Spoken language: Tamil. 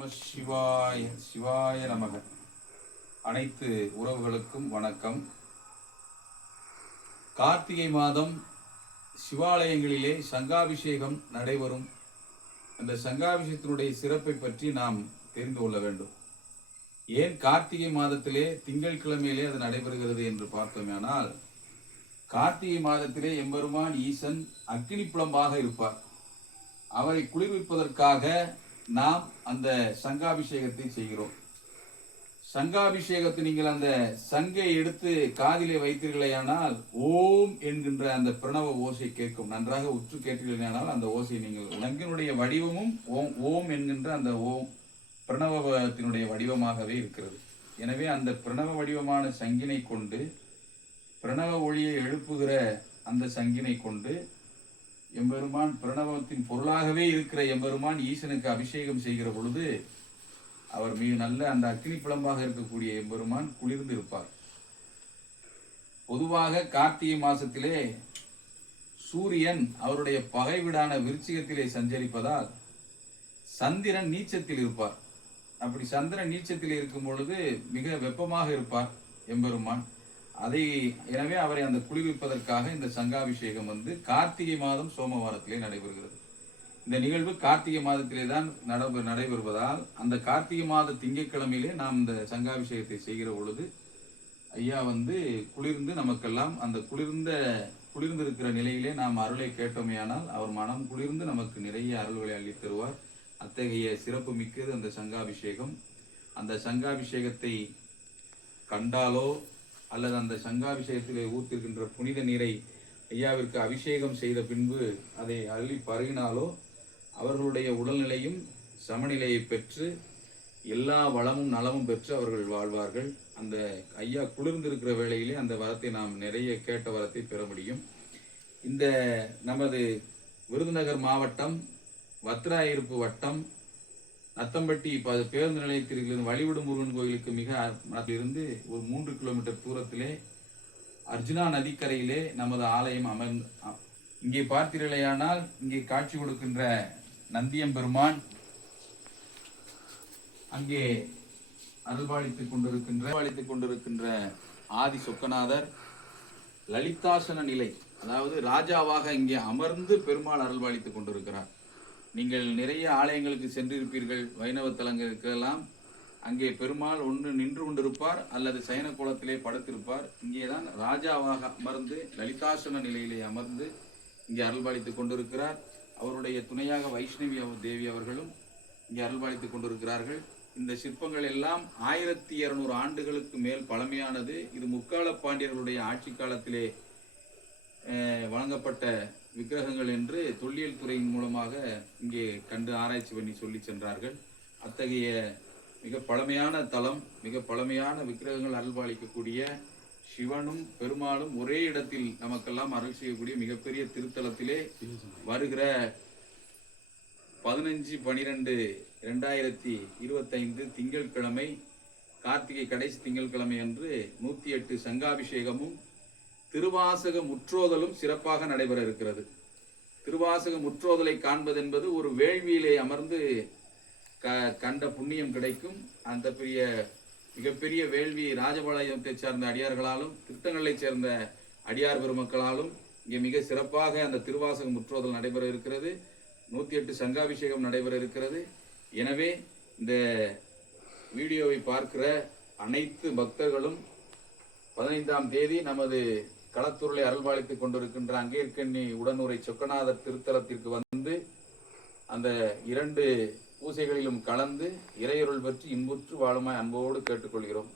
நம சிவாய சிவாய நமக. அனைத்து உறவுகளுக்கும் வணக்கம். கார்த்திகை மாதம் சிவாலயங்களிலே சங்காபிஷேகம் நடைபெறும். அந்த சங்காபிஷேகத்தினுடைய சிறப்பை பற்றி நாம் தெரிந்து கொள்ள வேண்டும். ஏன் கார்த்திகை மாதத்திலே திங்கள் கிழமையிலே அது நடைபெறுகிறது என்று பார்த்தோமேனால், கார்த்திகை மாதத்திலே எம்பெருமான் ஈசன் அக்னி புலம்பாக இருப்பார். அவரை குளிர்விப்பதற்காக நாம் அந்த சங்காபிஷேகத்தை செய்கிறோம். சங்காபிஷேகத்தை நீங்கள் அந்த சங்கை எடுத்து காதிலே வைத்தீர்களேயானால் ஓம் என்கின்ற அந்த பிரணவ ஓசை கேட்கும். நன்றாக உற்று கேட்டீர்களேயானால் அந்த ஓசை நீங்கள் உலகினுடைய வடிவமும் ஓம் ஓம் என்கின்ற அந்த ஓம் பிரணவத்தினுடைய வடிவமாகவே இருக்கிறது. எனவே அந்த பிரணவ வடிவமான சங்கினை கொண்டு, பிரணவ ஒளியை எழுப்புகிற அந்த சங்கினை கொண்டு எம்பெருமான் பிரணவத்தின் பொருளாகவே இருக்கிற எம்பெருமான் ஈசனுக்கு அபிஷேகம் செய்கிற பொழுது அவர் மிக நல்ல அந்த அக்னி பிளம்பாக இருக்கக்கூடிய எம்பெருமான் குளிர்ந்து இருப்பார். பொதுவாக கார்த்திகை மாசத்திலே சூரியன் அவருடைய பகை வீடான விருச்சிகத்திலே சஞ்சரிப்பதால் சந்திரன் நீச்சத்தில் இருப்பார். அப்படி சந்திரன் நீச்சத்தில் இருக்கும் பொழுது மிக வெப்பமாக இருப்பார் எம்பெருமான். எனவே அவரை அந்த குளிர்விப்பதற்காக இந்த சங்காபிஷேகம் கார்த்திகை மாதம் சோமவாரத்திலே நடைபெறுகிறது. இந்த நிகழ்வு கார்த்திகை மாதத்திலே தான் நடைபெறுவதால் அந்த கார்த்திகை மாத திங்கட்கிழமையிலே நாம் இந்த சங்காபிஷேகத்தை செய்கிற பொழுது ஐயா குளிர்ந்து நமக்கெல்லாம் அந்த குளிர்ந்திருக்கிற நிலையிலே நாம் அருளை கேட்டோமேயானால் அவர் மனம் குளிர்ந்து நமக்கு நிறைய அருள்களை அள்ளித் தருவார். அத்தகைய சிறப்பு மிக்கது அந்த சங்காபிஷேகம். அந்த சங்காபிஷேகத்தை கண்டாலோ அல்லது அந்த சங்காபிஷேகத்திலே ஊற்றிருக்கின்ற புனித நீரை ஐயாவிற்கு அபிஷேகம் செய்த பின்பு அதை அள்ளி பருகினாலோ அவர்களுடைய உடல்நிலையும் சமநிலையை பெற்று எல்லா வளமும் நலமும் பெற்று அவர்கள் வாழ்வார்கள். அந்த ஐயா குளிர்ந்திருக்கிற வேளையிலே அந்த வரத்தை நாம் நிறைய கேட்ட வரத்தை பெற முடியும். இந்த நமது விருதுநகர் மாவட்டம் வத்திராயிருப்பு வட்டம் நத்தம்பட்டி பேருந்து நிலையத்திலிருந்து வழிவிடும் முருகன் கோயிலுக்கு மிக இருந்து ஒரு 3 கிலோமீட்டர் தூரத்திலே அர்ஜுனா நதிக்கரையிலே நமது ஆலயம் இங்கே பார்த்தீர்களேயானால் இங்கே காட்சி கொடுக்கின்ற நந்தியம்பெருமான் அங்கே அருள்பாலித்துக் கொண்டிருக்கின்ற ஆதி சொக்கநாதர் லலிதாசன நிலை, அதாவது ராஜாவாக இங்கே அமர்ந்து பெருமாள் அருள்பாலித்துக் கொண்டிருக்கிறார். நீங்கள் நிறைய ஆலயங்களுக்கு சென்றிருப்பீர்கள், வைணவ தலங்களுக்கெல்லாம். அங்கே பெருமாள் ஒன்று நின்று கொண்டிருப்பார் அல்லது சயன கோலத்திலே படுத்திருப்பார். இங்கேதான் ராஜாவாக அமர்ந்து லலிதாசன நிலையிலே அமர்ந்து இங்கே அருள்பாலித்துக் கொண்டிருக்கிறார். அவருடைய துணையாக வைஷ்ணவி தேவி அவர்களும் இங்கே அருள்பாலித்துக் கொண்டிருக்கிறார்கள். இந்த சிற்பங்கள் எல்லாம் 1200 ஆண்டுகளுக்கு மேல் பழமையானது. இது முக்கால பாண்டியர்களுடைய ஆட்சி காலத்திலே வழங்கப்பட்ட விக்கிரகங்கள் என்று தொல்லியல் துறையின் மூலமாக இங்கே கண்டு ஆராய்ச்சி பண்ணி சொல்லி சென்றார்கள். அத்தகைய மிக பழமையான தலம், மிக பழமையான விக்கிரகங்கள் அருள்பாலிக்கக்கூடிய சிவனும் பெருமாளும் ஒரே இடத்தில் நமக்கெல்லாம் அருள் செய்யக்கூடிய மிகப்பெரிய திருத்தலத்திலே வருகிற 15/12/2025 திங்கட்கிழமை, கார்த்திகை கடைசி திங்கட்கிழமை அன்று 108 சங்காபிஷேகமும் திருவாசக முற்றோதலும் சிறப்பாக நடைபெற இருக்கிறது. திருவாசக முற்றோதலை காண்பது என்பது ஒரு வேள்வியிலே அமர்ந்து கண்ட புண்ணியம் கிடைக்கும். அந்த மிகப்பெரிய வேள்வி ராஜபாளையத்தை சேர்ந்த அடியார்களாலும் திருத்தங்களைச் சேர்ந்த அடியார் பெருமக்களாலும் இங்கே மிக சிறப்பாக அந்த திருவாசக முற்றோதல் நடைபெற இருக்கிறது. 108 சங்காபிஷேகம் நடைபெற இருக்கிறது. எனவே இந்த வீடியோவை பார்க்கிற அனைத்து பக்தர்களும் 15ஆம் தேதி நமது களத்தூரிலே அருள்பாலித்துக் கொண்டிருக்கின்ற அங்கேற்கண்ணி உடனுரை சொக்கநாதர் திருத்தலத்திற்கு அந்த 2 பூசைகளிலும் கலந்து இறையருள் பெற்று இன்புற்று வாழுமாய் அன்போடு கேட்டுக்கொள்கிறோம்.